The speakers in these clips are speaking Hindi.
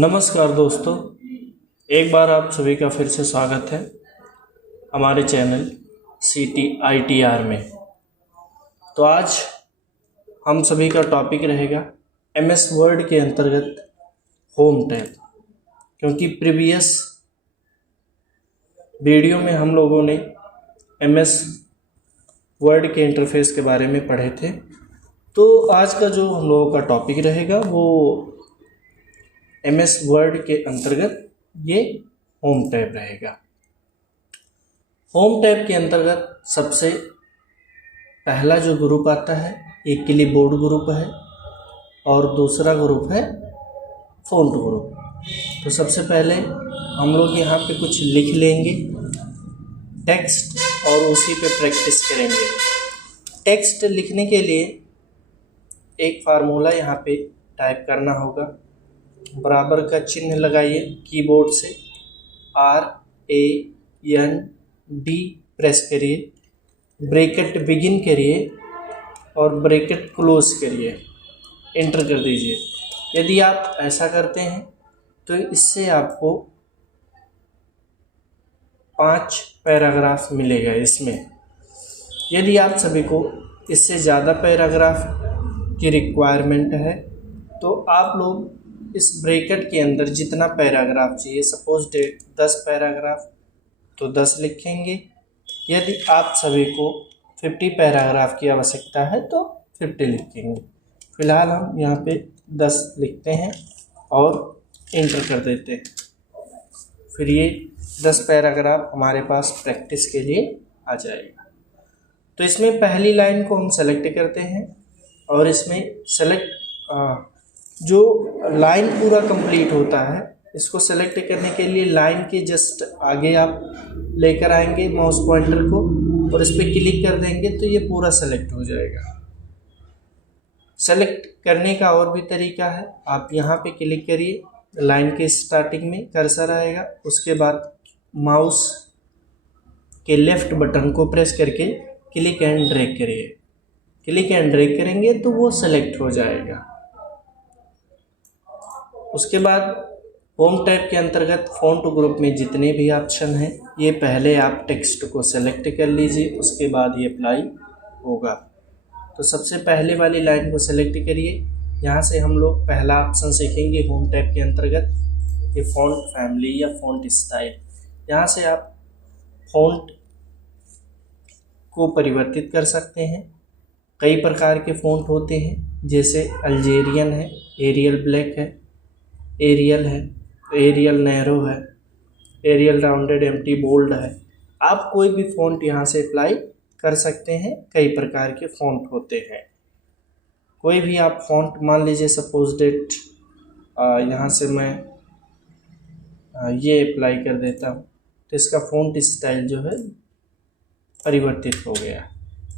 नमस्कार दोस्तों, एक बार आप सभी का फिर से स्वागत है हमारे चैनल CTITR में। तो आज हम सभी का टॉपिक रहेगा MS वर्ड के अंतर्गत होम टैब। क्योंकि प्रीवियस वीडियो में हम लोगों ने MS वर्ड के इंटरफेस के बारे में पढ़े थे, तो आज का जो हम लोगों का टॉपिक रहेगा वो MS वर्ड के अंतर्गत ये होम टैब रहेगा। होम टैब के अंतर्गत सबसे पहला जो ग्रुप आता है एक क्लिपबोर्ड ग्रुप है और दूसरा ग्रुप है फ़ॉन्ट ग्रुप। तो सबसे पहले हम लोग यहाँ पे कुछ लिख लेंगे टेक्स्ट और उसी पे प्रैक्टिस करेंगे। टेक्स्ट लिखने के लिए एक फार्मूला यहाँ पे टाइप करना होगा। बराबर का चिन्ह लगाइए कीबोर्ड से, RAND प्रेस करिए, ब्रैकेट बिगिन करिए और ब्रैकेट क्लोज करिए, एंटर कर दीजिए। यदि आप ऐसा करते हैं तो इससे आपको 5 पैराग्राफ मिलेगा इसमें। यदि आप सभी को इससे ज़्यादा पैराग्राफ की रिक्वायरमेंट है तो आप लोग इस ब्रैकेट के अंदर जितना पैराग्राफ चाहिए, सपोज 10 पैराग्राफ तो 10 लिखेंगे। यदि आप सभी को 50 पैराग्राफ की आवश्यकता है तो 50 लिखेंगे। फिलहाल हम यहाँ पे 10 लिखते हैं और एंटर कर देते हैं। फिर ये 10 पैराग्राफ हमारे पास प्रैक्टिस के लिए आ जाएगा। तो इसमें पहली लाइन को हम सेलेक्ट करते हैं और इसमें सेलेक्ट जो लाइन पूरा कंप्लीट होता है इसको सेलेक्ट करने के लिए लाइन के जस्ट आगे आप लेकर आएंगे माउस पॉइंटर को और इस पर क्लिक कर देंगे तो ये पूरा सेलेक्ट हो जाएगा। सेलेक्ट करने का और भी तरीका है, आप यहाँ पे क्लिक करिए, लाइन के स्टार्टिंग में कर्सर आएगा, उसके बाद माउस के लेफ्ट बटन को प्रेस करके क्लिक एंड ड्रैग करिए। क्लिक एंड ड्रैग करेंगे तो वो सेलेक्ट हो जाएगा। उसके बाद होम टैब के अंतर्गत फ़ॉन्ट ग्रुप में जितने भी ऑप्शन हैं ये पहले आप टेक्स्ट को सेलेक्ट कर लीजिए, उसके बाद ये अप्लाई होगा। तो सबसे पहले वाली लाइन को सेलेक्ट करिए। यहाँ से हम लोग पहला ऑप्शन सीखेंगे होम टैब के अंतर्गत ये फ़ॉन्ट फैमिली या फ़ॉन्ट स्टाइल। यहाँ से आप फ़ॉन्ट को परिवर्तित कर सकते हैं। कई प्रकार के फ़ॉन्ट होते हैं, जैसे अल्जेरियन है, एरियल ब्लैक है, एरियल है, एरियल नैरो है, एरियल राउंडेड एम्प्टी बोल्ड है। आप कोई भी फ़ॉन्ट यहाँ से अप्लाई कर सकते हैं। कई प्रकार के फ़ॉन्ट होते हैं। कोई भी आप फ़ॉन्ट मान लीजिए, सपोज डेट यहाँ से मैं ये अप्लाई कर देता हूँ तो इसका फ़ॉन्ट स्टाइल जो है परिवर्तित हो गया।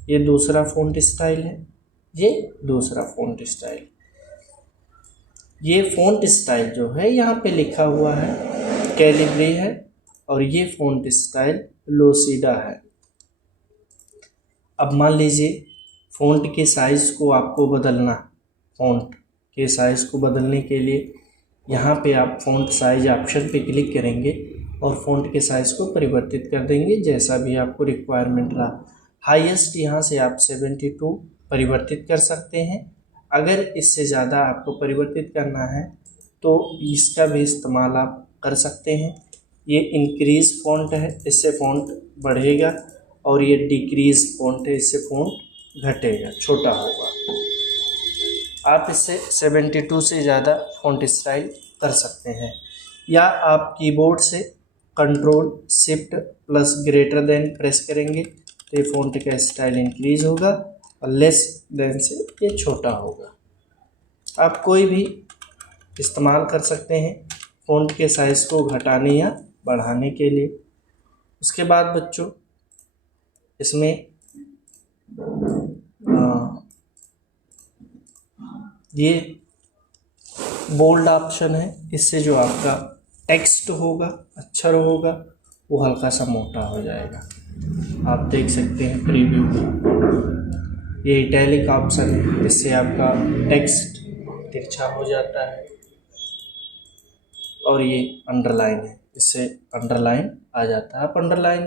ये दूसरा फ़ॉन्ट स्टाइल है, ये दूसरा फ़ॉन्ट स्टाइल। ये फ़ॉन्ट स्टाइल जो है यहाँ पे लिखा हुआ है कैलिब्री है और ये फ़ॉन्ट स्टाइल लोसीडा है। अब मान लीजिए फ़ॉन्ट के साइज़ को आपको बदलना। फ़ॉन्ट के साइज़ को बदलने के लिए यहाँ पे आप फ़ॉन्ट साइज ऑप्शन पे क्लिक करेंगे और फ़ॉन्ट के साइज़ को परिवर्तित कर देंगे जैसा भी आपको रिक्वायरमेंट रहा। हाईएस्ट यहाँ से आप 72 परिवर्तित कर सकते हैं। अगर इससे ज़्यादा आपको परिवर्तित करना है तो इसका भी इस्तेमाल आप कर सकते हैं। ये इंक्रीज़ फ़ॉन्ट है, इससे फ़ॉन्ट बढ़ेगा, और ये डिक्रीज़ फ़ॉन्ट है, इससे फ़ॉन्ट घटेगा, छोटा होगा। आप इससे 72 से ज़्यादा फ़ॉन्ट स्टाइल कर सकते हैं, या आप कीबोर्ड से Ctrl+Shift+greater प्रेस करेंगे तो ये फ़ॉन्ट का स्टाइल इंक्रीज़ होगा और लेस देन से ये छोटा होगा। आप कोई भी इस्तेमाल कर सकते हैं फ़ॉन्ट के साइज़ को घटाने या बढ़ाने के लिए। उसके बाद बच्चों इसमें ये बोल्ड ऑप्शन है, इससे जो आपका टेक्स्ट होगा, अक्षर होगा, वो हल्का सा मोटा हो जाएगा। आप देख सकते हैं प्रीव्यू में ये इटैलिक ऑप्शन है, इससे आपका टेक्स्ट तिरछा हो जाता है। और ये अंडरलाइन है, इससे अंडरलाइन आ जाता है। आप अंडरलाइन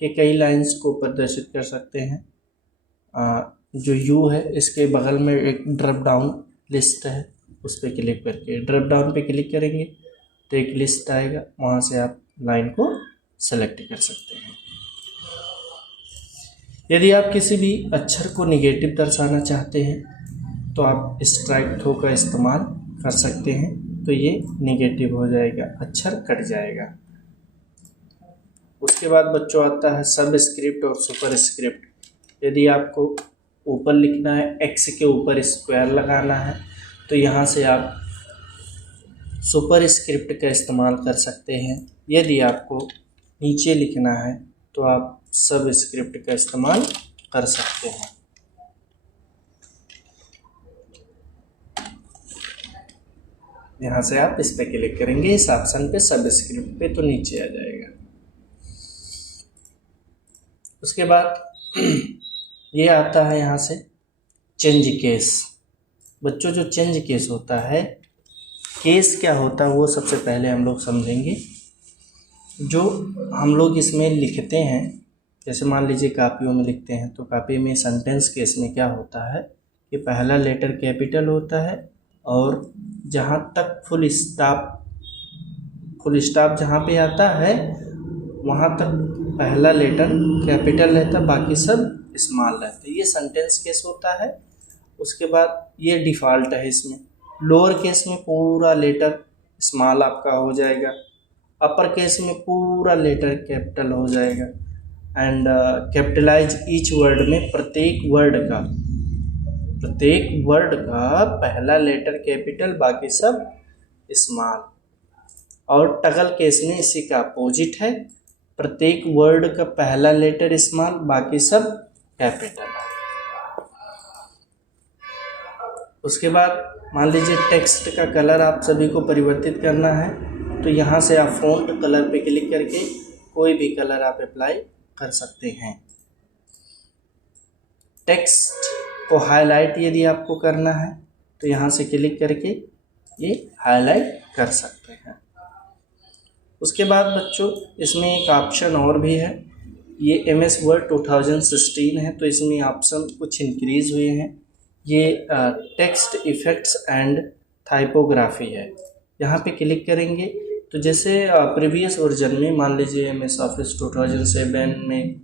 के कई लाइंस को प्रदर्शित कर सकते हैं। जो यू है इसके बगल में एक ड्रॉप डाउन लिस्ट है, उस पर क्लिक करके ड्रॉप डाउन पे क्लिक करेंगे तो एक लिस्ट आएगा, वहाँ से आप लाइन को सेलेक्ट कर सकते हैं। यदि आप किसी भी अक्षर को निगेटिव दर्शाना चाहते हैं तो आप स्ट्राइक थ्रो का इस्तेमाल कर सकते हैं, तो ये निगेटिव हो जाएगा, अक्षर कट जाएगा। उसके बाद बच्चों आता है सब स्क्रिप्ट और सुपर स्क्रिप्ट। यदि आपको ऊपर लिखना है, एक्स के ऊपर स्क्वायर लगाना है, तो यहाँ से आप सुपर स्क्रिप्ट का इस्तेमाल कर सकते हैं। यदि आपको नीचे लिखना है तो आप सब स्क्रिप्ट का इस्तेमाल कर सकते हैं। यहाँ से आप इस पे क्लिक करेंगे, इस ऑप्शन पे सब स्क्रिप्ट पे, तो नीचे आ जाएगा। उसके बाद ये आता है यहाँ से चेंज केस। बच्चों जो चेंज केस होता है, केस क्या होता है वो सबसे पहले हम लोग समझेंगे। जो हम लोग इसमें लिखते हैं, जैसे मान लीजिए कापियों में लिखते हैं, तो कापी में सेंटेंस केस में क्या होता है कि पहला लेटर कैपिटल होता है और जहाँ तक फुल स्टॉप जहाँ पे आता है वहाँ तक पहला लेटर कैपिटल रहता है, बाकी सब स्मॉल रहता है। ये सेंटेंस केस होता है। उसके बाद ये डिफ़ॉल्ट है, इसमें लोअर केस में पूरा लेटर स्मॉल आपका हो जाएगा, अपर केस में पूरा लेटर कैपिटल हो जाएगा, एंड कैपिटलाइज ईच वर्ड में प्रत्येक वर्ड का पहला लेटर कैपिटल, बाकी सब स्मॉल। और टगल केस में इसी का अपोजिट है, प्रत्येक वर्ड का पहला लेटर स्मॉल, बाकी सब कैपिटल। उसके बाद मान लीजिए टेक्स्ट का कलर आप सभी को परिवर्तित करना है, तो यहाँ से आप फ़ॉन्ट कलर पे क्लिक करके कोई भी कलर आप अप्लाई कर सकते हैं। टेक्स्ट को हाईलाइट यदि आपको करना है तो यहाँ से क्लिक करके ये हाईलाइट कर सकते हैं। उसके बाद बच्चों इसमें एक ऑप्शन और भी है, ये MS वर्ड 2016 है, तो इसमें ऑप्शन कुछ इंक्रीज़ हुए हैं। ये टेक्स्ट इफ़ेक्ट्स एंड टाइपोग्राफी है। यहाँ पे क्लिक करेंगे तो जैसे प्रीवियस वर्जन में मान लीजिए MS ऑफिस 2007 में,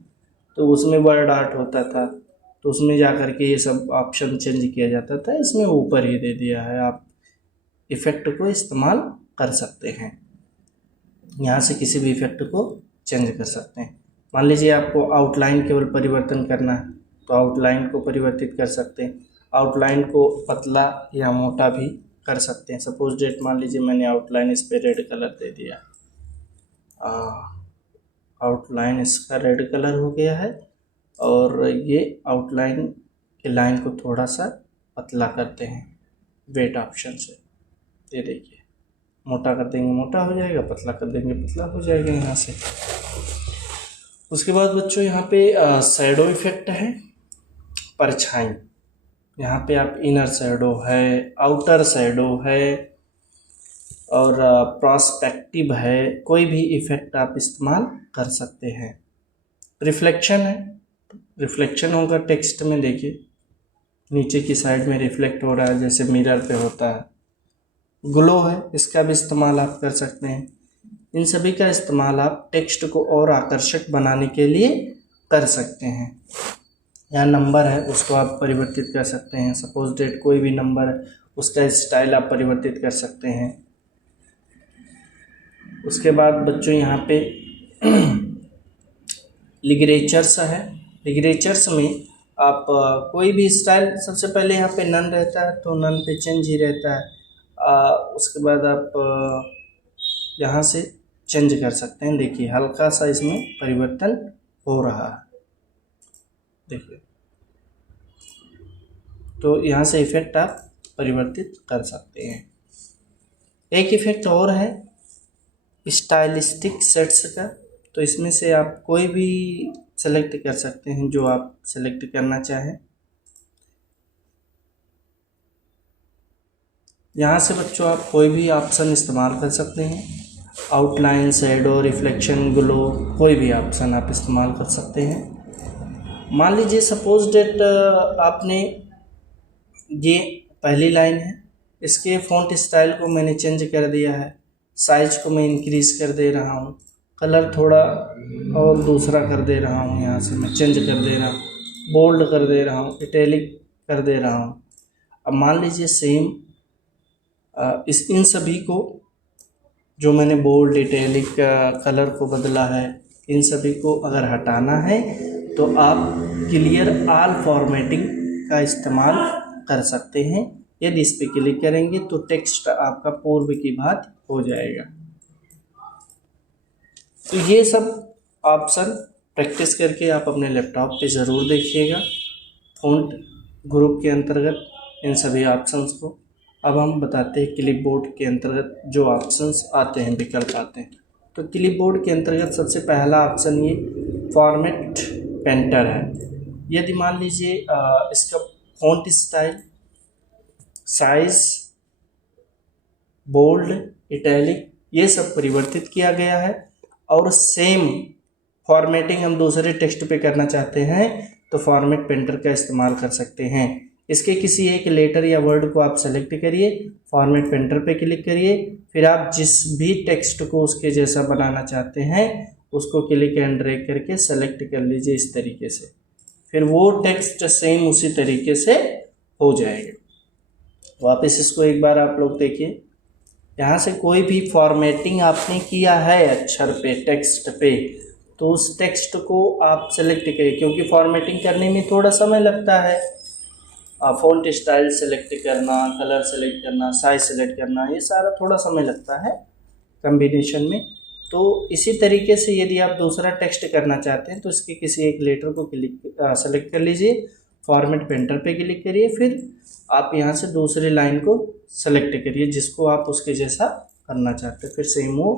तो उसमें वर्ड आर्ट होता था, तो उसमें जा कर के ये सब ऑप्शन चेंज किया जाता था। इसमें ऊपर ही दे दिया है, आप इफ़ेक्ट को इस्तेमाल कर सकते हैं, यहाँ से किसी भी इफ़ेक्ट को चेंज कर सकते हैं। मान लीजिए आपको आउटलाइन केवल परिवर्तन करना है तो आउटलाइन को परिवर्तित कर सकते हैं, आउटलाइन को पतला या मोटा भी कर सकते हैं। सपोज डेट मान लीजिए मैंने आउटलाइन इस पर रेड कलर दे दिया, आउटलाइन इसका रेड कलर हो गया है, और ये आउटलाइन के लाइन को थोड़ा सा पतला करते हैं वेट ऑप्शन से। ये देखिए, मोटा कर देंगे मोटा हो जाएगा, पतला कर देंगे पतला हो जाएगा यहाँ से। उसके बाद बच्चों यहाँ पे शैडो इफेक्ट है, परछाई। यहाँ पे आप इनर शैडो है, आउटर शैडो है और प्रोस्पेक्टिव है, कोई भी इफ़ेक्ट आप इस्तेमाल कर सकते हैं। रिफ्लेक्शन है, रिफ्लेक्शन होगा टेक्स्ट में, देखिए नीचे की साइड में रिफ्लेक्ट हो रहा है जैसे मिरर पे होता है। ग्लो है, इसका भी इस्तेमाल आप कर सकते हैं। इन सभी का इस्तेमाल आप टेक्स्ट को और आकर्षक बनाने के लिए कर सकते हैं। यहाँ नंबर है, उसको आप परिवर्तित कर सकते हैं। सपोज डेट कोई भी नंबर है, उसका स्टाइल आप परिवर्तित कर सकते हैं। उसके बाद बच्चों यहाँ पे लिटरेचर्स है, लिटरेचर्स में आप कोई भी स्टाइल, सबसे पहले यहाँ पे नन रहता है तो नन पे चेंज ही रहता है। उसके बाद आप यहाँ से चेंज कर सकते हैं। देखिए हल्का सा इसमें परिवर्तन हो रहा है, देखिए, तो यहाँ से इफ़ेक्ट आप परिवर्तित कर सकते हैं। एक इफ़ेक्ट और है स्टाइलिस्टिक सेट्स का, तो इसमें से आप कोई भी सेलेक्ट कर सकते हैं जो आप सेलेक्ट करना चाहें। यहाँ से बच्चों आप कोई भी ऑप्शन इस्तेमाल कर सकते हैं, आउटलाइन, शैडो, रिफ्लेक्शन, ग्लो, कोई भी ऑप्शन आप इस्तेमाल कर सकते हैं। मान लीजिए सपोज डेट आपने ये पहली लाइन है, इसके फ़ॉन्ट स्टाइल को मैंने चेंज कर दिया है, साइज को मैं इंक्रीज़ कर दे रहा हूँ, कलर थोड़ा और दूसरा कर दे रहा हूँ, यहाँ से मैं चेंज कर दे रहा हूँ, बोल्ड कर दे रहा हूँ, इटैलिक कर दे रहा हूँ। अब मान लीजिए सेम इन सभी को जो मैंने बोल्ड, इटैलिक, कलर को बदला है, इन सभी को अगर हटाना है तो आप क्लियर ऑल फॉर्मेटिंग का इस्तेमाल कर सकते हैं। यदि इस पर क्लिक करेंगे तो टेक्स्ट आपका पूर्व की भांति हो जाएगा। तो ये सब ऑप्शन प्रैक्टिस करके आप अपने लैपटॉप पे ज़रूर देखिएगा, फ़ॉन्ट ग्रुप के अंतर्गत इन सभी ऑप्शंस को। अब हम बताते हैं क्लिपबोर्ड के अंतर्गत जो ऑप्शंस आते हैं, विकल्प आते हैं। तो क्लिपबोर्ड के अंतर्गत सबसे पहला ऑप्शन ये फॉर्मेट पेंटर है। यदि मान लीजिए इसका font style, size, bold, italic ये सब परिवर्तित किया गया है और सेम फॉर्मेटिंग हम दूसरे टेक्स्ट पे करना चाहते हैं तो फॉर्मेट पेंटर का इस्तेमाल कर सकते हैं। इसके किसी एक लेटर या वर्ड को आप सेलेक्ट करिए, फॉर्मेट पेंटर पे क्लिक करिए, फिर आप जिस भी टेक्स्ट को उसके जैसा बनाना चाहते हैं उसको क्लिक एंड ड्रैग करके सेलेक्ट कर लीजिए इस तरीके से, फिर वो टेक्स्ट सेम उसी तरीके से हो जाएगा। वापस इसको एक बार आप लोग देखिए, यहाँ से कोई भी फॉर्मेटिंग आपने किया है अक्षर पे, टेक्स्ट पे, तो उस टेक्स्ट को आप सेलेक्ट करिए, क्योंकि फॉर्मेटिंग करने में थोड़ा समय लगता है। फ़ॉन्ट स्टाइल सेलेक्ट करना, कलर सेलेक्ट करना, साइज सेलेक्ट करना, ये सारा थोड़ा समय लगता है कम्बिनेशन में। तो इसी तरीके से यदि आप दूसरा टेक्स्ट करना चाहते हैं तो इसके किसी एक लेटर को सेलेक्ट कर लीजिए, फॉर्मेट पेंटर पे क्लिक करिए, फिर आप यहाँ से दूसरी लाइन को सेलेक्ट करिए जिसको आप उसके जैसा करना चाहते हैं, फिर सेम वो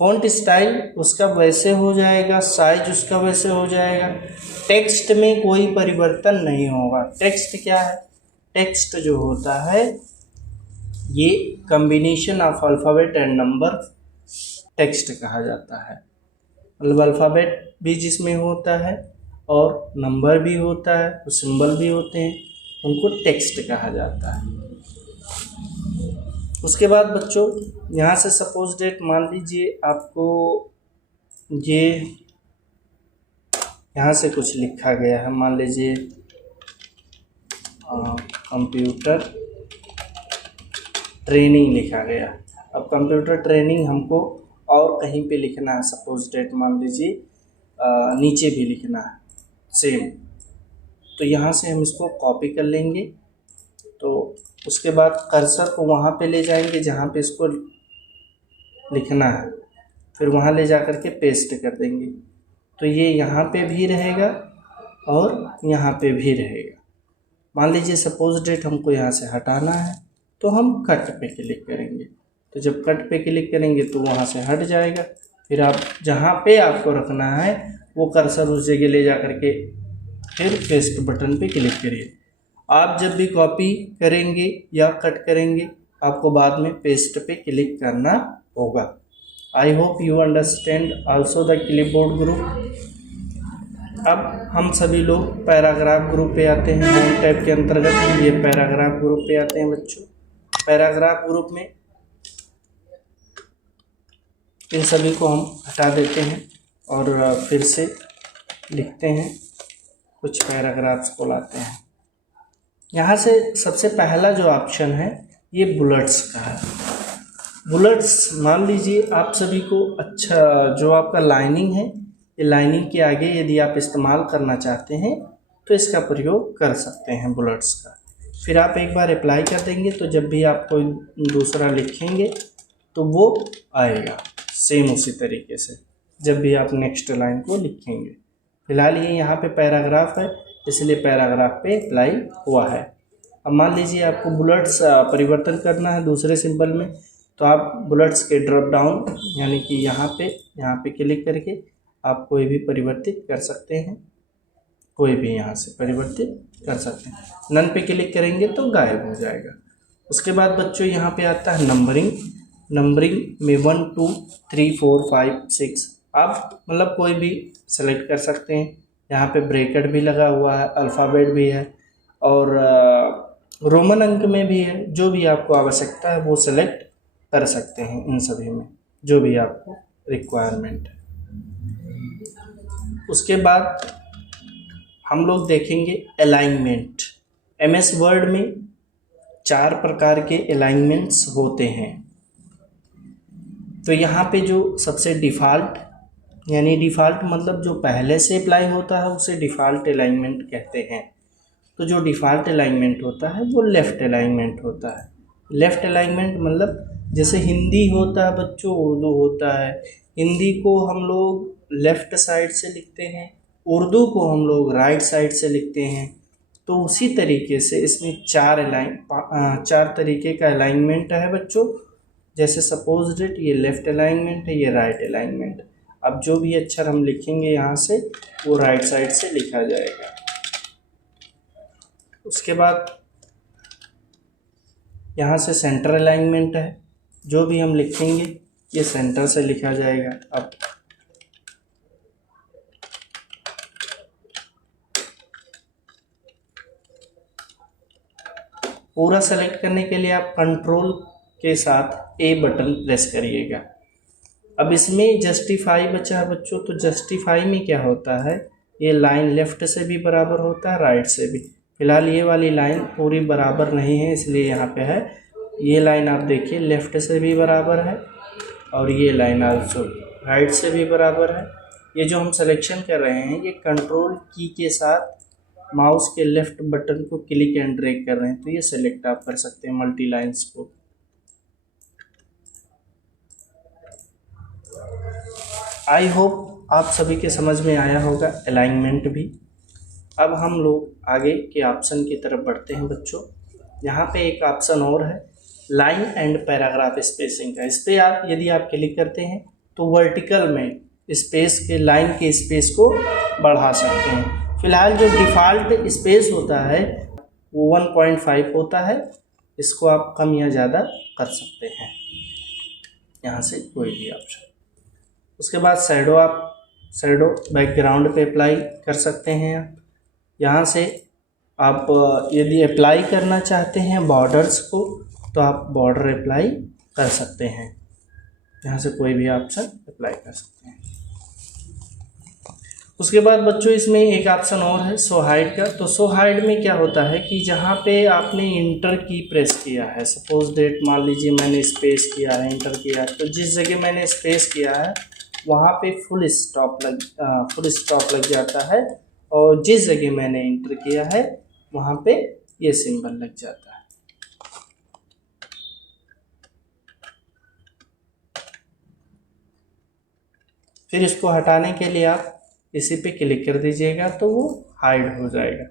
फ़ॉन्ट स्टाइल उसका वैसे हो जाएगा, साइज उसका वैसे हो जाएगा, टेक्स्ट में कोई परिवर्तन नहीं होगा। टेक्स्ट क्या है? टेक्स्ट जो होता है ये combination of alphabet and number text कहा जाता है। मतलब अल्फ़ाबेट भी जिसमें होता है और नंबर भी होता है, तो सिंबल भी होते हैं, उनको टेक्स्ट कहा जाता है। उसके बाद बच्चों यहाँ से सपोज डेट मान लीजिए आपको ये यहाँ से कुछ लिखा गया है, मान लीजिए कंप्यूटर ट्रेनिंग लिखा गया। अब कंप्यूटर ट्रेनिंग हमको और कहीं पे लिखना है, सपोज डेट मान लीजिए नीचे भी लिखना है सेम, तो यहाँ से हम इसको कॉपी कर लेंगे। तो उसके बाद कर्सर को वहाँ पे ले जाएंगे जहाँ पे इसको लिखना है, फिर वहाँ ले जा कर के पेस्ट कर देंगे, तो ये यहाँ पे भी रहेगा और यहाँ पे भी रहेगा। मान लीजिए सपोज डेट हमको यहाँ से हटाना है तो हम कट पे क्लिक करेंगे, तो जब कट पे क्लिक करेंगे तो वहाँ से हट जाएगा। फिर आप जहाँ पे आपको रखना है वो कर्सर उस जगह ले जा कर के फिर पेस्ट बटन पे क्लिक करिए। आप जब भी कॉपी करेंगे या कट करेंगे आपको बाद में पेस्ट पे क्लिक करना होगा। I hope you understand also the clipboard group. अब हम सभी लोग पैराग्राफ ग्रुप पे आते हैं। होम टैब के अंतर्गत ये पैराग्राफ ग्रुप पे आते हैं बच्चों। पैराग्राफ ग्रुप में इन सभी को हम हटा देते हैं और फिर से लिखते हैं, कुछ पैराग्राफ्स को लाते हैं। यहाँ से सबसे पहला जो ऑप्शन है ये बुलेट्स का है। बुलेट्स मान लीजिए आप सभी को अच्छा जो आपका लाइनिंग है, ये लाइनिंग के आगे यदि आप इस्तेमाल करना चाहते हैं तो इसका प्रयोग कर सकते हैं बुलेट्स का। फिर आप एक बार अप्लाई कर देंगे तो जब भी आप कोई दूसरा लिखेंगे तो वो आएगा सेम उसी तरीके से जब भी आप नेक्स्ट लाइन को लिखेंगे। फिलहाल ये यहाँ पे पैराग्राफ है इसलिए पैराग्राफ पे अप्लाई हुआ है। अब मान लीजिए आपको बुलेट्स परिवर्तन करना है दूसरे सिंबल में, तो आप बुलेट्स के ड्रॉप डाउन यानी कि यहाँ पे क्लिक करके आप कोई भी परिवर्तित कर सकते हैं, कोई भी यहाँ से परिवर्तित कर सकते हैं। नन पे क्लिक करेंगे तो गायब हो जाएगा। उसके बाद बच्चों यहाँ पे आता है नंबरिंग। नंबरिंग में 1 2 3 4 5 6 आप मतलब कोई भी सेलेक्ट कर सकते हैं। यहाँ पे ब्रैकेट भी लगा हुआ है, अल्फ़ाबेट भी है और रोमन अंक में भी है। जो भी आपको आवश्यकता है वो सेलेक्ट कर सकते हैं इन सभी में, जो भी आपको रिक्वायरमेंट है। उसके बाद हम लोग देखेंगे अलाइनमेंट। एमएस वर्ड में 4 प्रकार के अलाइनमेंट्स होते हैं। तो यहाँ पे जो सबसे डिफ़ॉल्ट, यानी डिफ़ॉल्ट मतलब जो पहले से अप्लाई होता है उसे डिफ़ॉल्ट अलाइनमेंट कहते हैं। तो जो डिफ़ॉल्ट अलाइनमेंट होता है वो लेफ़्ट अलाइनमेंट होता है। लेफ़्ट अलाइनमेंट मतलब जैसे हिंदी होता है बच्चों, उर्दू होता है। हिंदी को हम लोग लेफ़्ट साइड से लिखते हैं, उर्दू को हम लोग राइट साइड से लिखते हैं। तो उसी तरीके से इसमें 4 तरीके का अलाइनमेंट है बच्चों। जैसे सपोज डेट ये लेफ़्ट अलाइनमेंट है, ये राइट अलाइनमेंट। अब जो भी अक्षर हम लिखेंगे यहाँ से वो राइट साइड से लिखा जाएगा। उसके बाद यहाँ से सेंटर अलाइनमेंट है, जो भी हम लिखेंगे ये सेंटर से लिखा जाएगा। अब पूरा सेलेक्ट करने के लिए आप कंट्रोल के साथ ए बटन प्रेस करिएगा। अब इसमें जस्टिफाई बचा है बच्चों, तो जस्टिफाई में क्या होता है, ये लाइन लेफ़्ट से भी बराबर होता है, राइट से भी। फिलहाल ये वाली लाइन पूरी बराबर नहीं है इसलिए यहाँ पे है। ये लाइन आप देखिए लेफ़्ट से भी बराबर है और ये लाइन आल्सो राइट से भी बराबर है। ये जो हम सिलेक्शन कर रहे हैं ये कंट्रोल की के साथ माउस के लेफ़्ट बटन को क्लिक एंड ड्रैग कर रहे हैं, तो ये सेलेक्ट आप कर सकते हैं मल्टी लाइन्स को। आई होप आप सभी के समझ में आया होगा अलाइनमेंट भी। अब हम लोग आगे के ऑप्शन की तरफ बढ़ते हैं बच्चों। यहाँ पे एक ऑप्शन और है लाइन एंड पैराग्राफ स्पेसिंग का। इस पर आप यदि आप क्लिक करते हैं तो वर्टिकल में स्पेस के लाइन के स्पेस को बढ़ा सकते हैं। फिलहाल जो डिफ़ॉल्ट स्पेस होता है वो 1.5 होता है, इसको आप कम या ज़्यादा कर सकते हैं यहाँ से कोई भी ऑप्शन। उसके बाद शैडो, आप शैडो बैकग्राउंड पे अप्लाई कर सकते हैं। यहाँ से आप यदि अप्लाई करना चाहते हैं बॉर्डर्स को तो आप बॉर्डर अप्लाई कर सकते हैं। यहाँ से कोई भी ऑप्शन अप्लाई कर सकते हैं। उसके बाद बच्चों इसमें एक ऑप्शन और है शो हाइड का। तो शो हाइड में क्या होता है कि जहाँ पे आपने इंटर की प्रेस किया है, सपोज डेट मान लीजिए मैंने स्पेस किया है, इंटर किया है, तो जिस जगह मैंने स्पेस किया है वहाँ पे फुल स्टॉप लग जाता है और जिस जगह मैंने इंटर किया है वहाँ पे ये सिंबल लग जाता है। फिर इसको हटाने के लिए आप इसी पे क्लिक कर दीजिएगा तो वो हाइड हो जाएगा।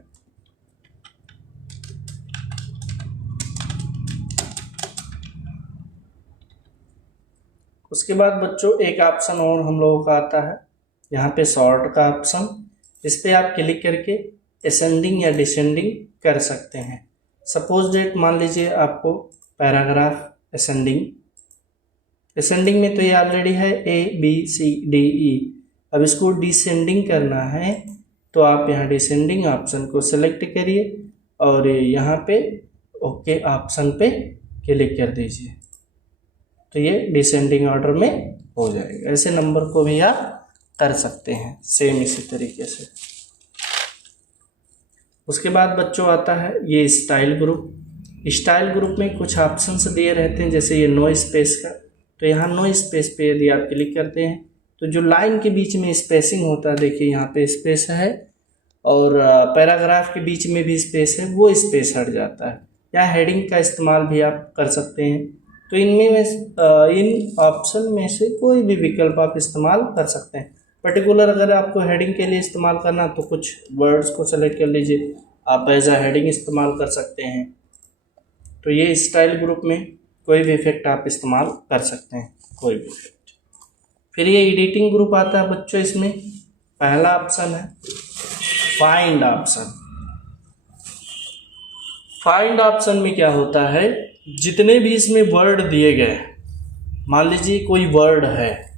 उसके बाद बच्चों एक ऑप्शन और हम लोगों का आता है यहाँ पे सॉर्ट का ऑप्शन। इस पर आप क्लिक करके असेंडिंग या डिसेंडिंग कर सकते हैं। सपोज डेट मान लीजिए आपको पैराग्राफ असेंडिंग में तो ये ऑलरेडी है ABCDE। अब इसको डिसेंडिंग करना है तो आप यहाँ डिसेंडिंग ऑप्शन को सेलेक्ट करिए और यहाँ पे ओके ऑप्शन पे क्लिक कर दीजिए तो ये डिसेंडिंग ऑर्डर में हो जाएगा। ऐसे नंबर को भी आप कर सकते हैं सेम इसी तरीके से। उसके बाद बच्चों आता है ये स्टाइल ग्रुप। स्टाइल ग्रुप में कुछ ऑप्शंस दिए रहते हैं, जैसे ये नो स्पेस का। तो यहाँ नो स्पेस पे यदि आप क्लिक करते हैं तो जो लाइन के बीच में स्पेसिंग होता है, देखिए यहाँ पे स्पेस है और पैराग्राफ के बीच में भी स्पेस है, वो स्पेस हट जाता है। या हेडिंग का इस्तेमाल भी आप कर सकते हैं। तो इन ऑप्शन में से कोई भी विकल्प आप इस्तेमाल कर सकते हैं। पर्टिकुलर अगर आपको हेडिंग के लिए इस्तेमाल करना तो कुछ वर्ड्स को सेलेक्ट कर लीजिए, आप एज अ हेडिंग इस्तेमाल कर सकते हैं। तो ये स्टाइल ग्रुप में कोई भी इफेक्ट आप इस्तेमाल कर सकते हैं, कोई भी इफेक्ट। फिर ये एडिटिंग ग्रुप आता है बच्चों। इसमें पहला ऑप्शन है फाइंड ऑप्शन। फाइंड ऑप्शन में क्या होता है, जितने भी इसमें वर्ड दिए गए, मान लीजिए कोई वर्ड है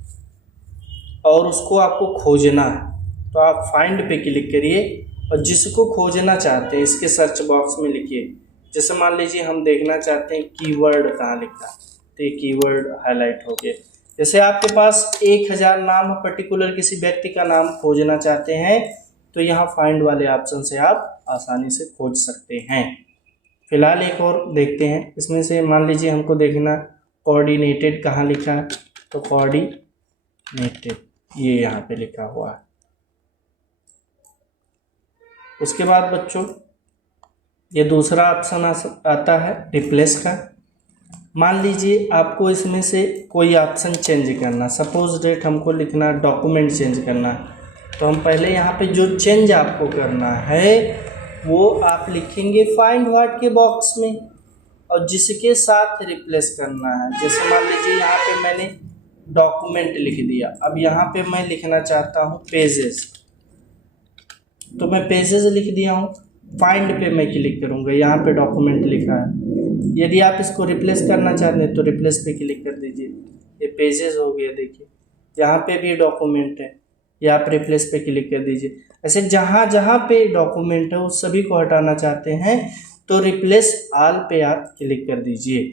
और उसको आपको खोजना है, तो आप फाइंड पे क्लिक करिए और जिसको खोजना चाहते हैं इसके सर्च बॉक्स में लिखिए। जैसे मान लीजिए हम देखना चाहते हैं कीवर्ड कहाँ लिखा, तो ये कीवर्ड हाईलाइट हो गया। जैसे आपके पास 1000 नाम पर्टिकुलर किसी व्यक्ति का नाम खोजना चाहते हैं, तो यहाँ फाइंड वाले ऑप्शन से आप आसानी से खोज सकते हैं। फिलहाल एक और देखते हैं, इसमें से मान लीजिए हमको देखना कोऑर्डिनेटेड कहाँ लिखा है, तो कोऑर्डिनेटेड ये यहाँ पे लिखा हुआ है। उसके बाद बच्चों ये दूसरा ऑप्शन आता है रिप्लेस का। मान लीजिए आपको इसमें से कोई ऑप्शन चेंज करना, सपोज डेट हमको लिखना डॉक्यूमेंट चेंज करना, तो हम पहले यहाँ पे जो चेंज आपको करना है वो आप लिखेंगे फाइंड व्हाट के बॉक्स में और जिसके साथ रिप्लेस करना है। जैसे मान लीजिए यहाँ पे मैंने डॉक्यूमेंट लिख दिया, अब यहाँ पे मैं लिखना चाहता हूँ पेजेस, तो मैं पेजेस लिख दिया हूँ। फाइंड पे मैं क्लिक करूँगा, यहाँ पे डॉक्यूमेंट लिखा है। यदि आप इसको रिप्लेस करना चाहते हैं तो रिप्लेस पे क्लिक कर दीजिए, ये पेजेस हो गया। देखिए यहाँ पे भी डॉक्यूमेंट है, या आप रिप्लेस पे क्लिक कर दीजिए। ऐसे जहाँ जहाँ पे डॉक्यूमेंट है उस सभी को हटाना चाहते हैं तो रिप्लेस ऑल पे आप क्लिक कर दीजिए,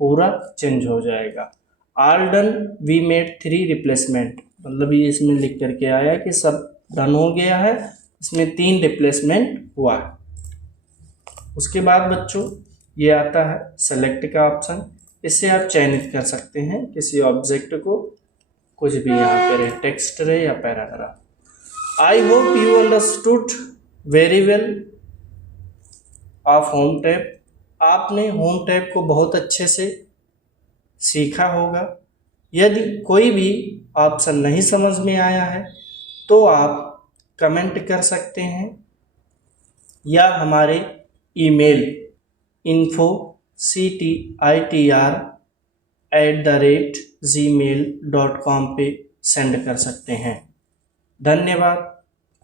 पूरा चेंज हो जाएगा। All done we made 3 replacement, मतलब ये इसमें लिख करके आया कि सब डन हो गया है, इसमें 3 रिप्लेसमेंट हुआ है। उसके बाद बच्चों ये आता है सेलेक्ट का ऑप्शन, इससे आप चयनित कर सकते हैं किसी ऑब्जेक्ट को, कुछ भी यहाँ पे रहे, टेक्स्ट रहे या paragraph. I hope you understood very well of home tab. आपने होम टैब को बहुत अच्छे से सीखा होगा। यदि कोई भी ऑप्शन नहीं समझ में आया है तो आप कमेंट कर सकते हैं या हमारे ईमेल infocitr@gmail.com पे सेंड कर सकते हैं। धन्यवाद।